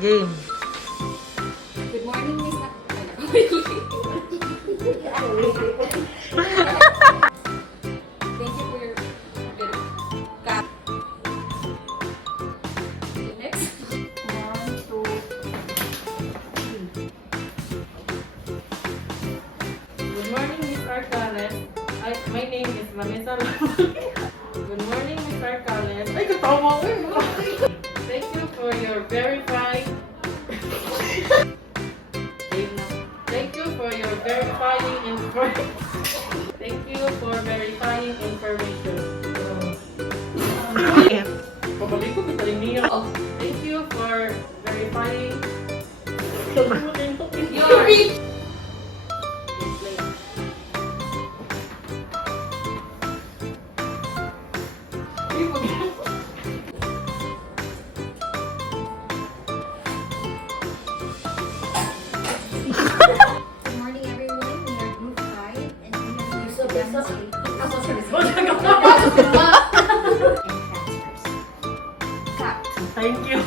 Game. Good morning, Miss Thank you for your cap. Okay, next. 1, 2, 3. Good morning, Miss Arcales. My name is Vanessa. Good morning, Miss Arcales. Ay, katawa ko yun. Thank you for your verified... Thank you for your verifying information. Thank you for verifying information. Pabalik ko, bitaling niya. Thank you for verifying... Your Good morning, everyone. We are Group 5, and we are here to demonstrate Cap. Thank you.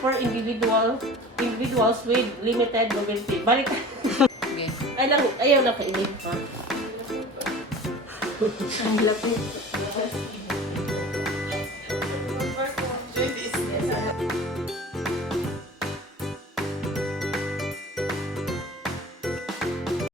For individuals with limited mobility. Balik. Ayaw na kainin pa. Ang lapit.